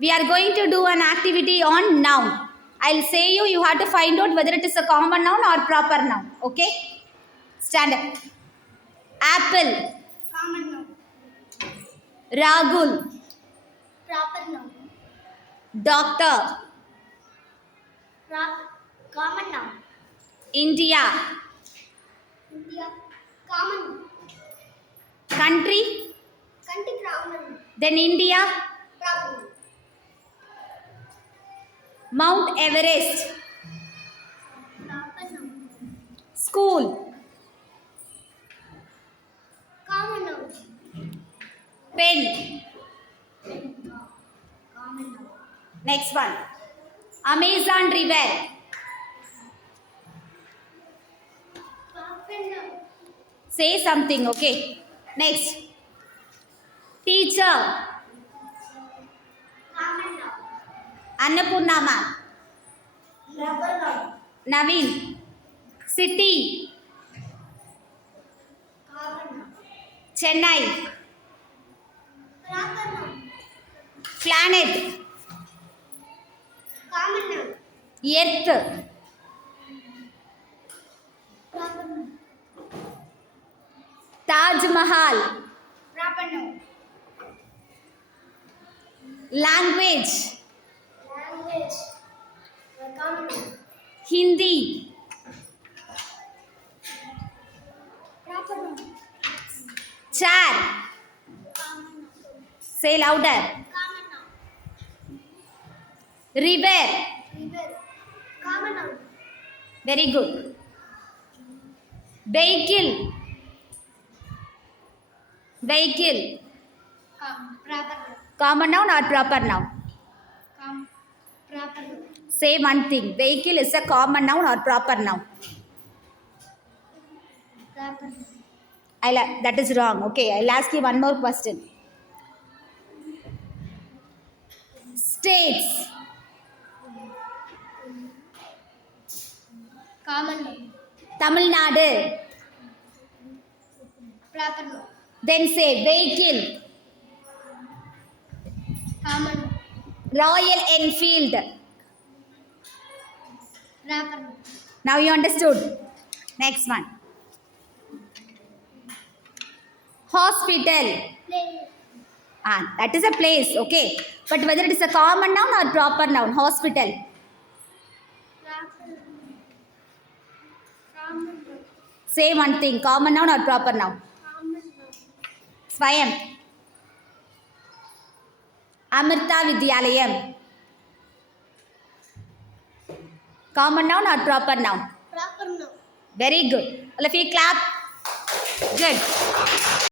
We are going to do an activity on noun. I'll say you have to find out whether it is a common noun or proper noun. Okay? Stand up. Apple. Common noun. Ragul. Proper noun. Doctor. Common noun. India. India. Common noun. Country. Country common noun. Then India. Proper noun. Mount Everest. Proper noun. School. Common noun. Pen. Common noun. Next one. Amazon River. Proper noun. Say something, okay? Next. Teacher. Common noun. Annapurna ma'am. Proper noun. Naveen. City. Common noun. Chennai. Proper noun. Planet. Common noun. Earth. Proper noun. Taj Mahal. Proper noun. Language. Language. Common noun. Hindi. Proper noun. Chair. Common noun. Say louder. Common noun. River. River. Common noun. Very good. Vehicle. Vehicle. Proper noun. Common noun or proper noun? Proper noun. Say one thing. Vehicle is a common noun or proper noun? Proper noun. That is wrong. Okay, I'll ask you one more question. States. Common noun. Tamilnadu. Proper noun. Then say vehicle. Common noun. Royal Enfield. Proper noun. Now you understood. Next one. Hospital. Place. That is a place, okay. But whether it is a common noun or proper noun, hospital. Proper noun. Common noun. Say one thing, common noun or proper noun? Common noun. Swayam. Amrita Vidyalayam. Common noun or proper noun? Proper noun. Very good. All of you clap. Good.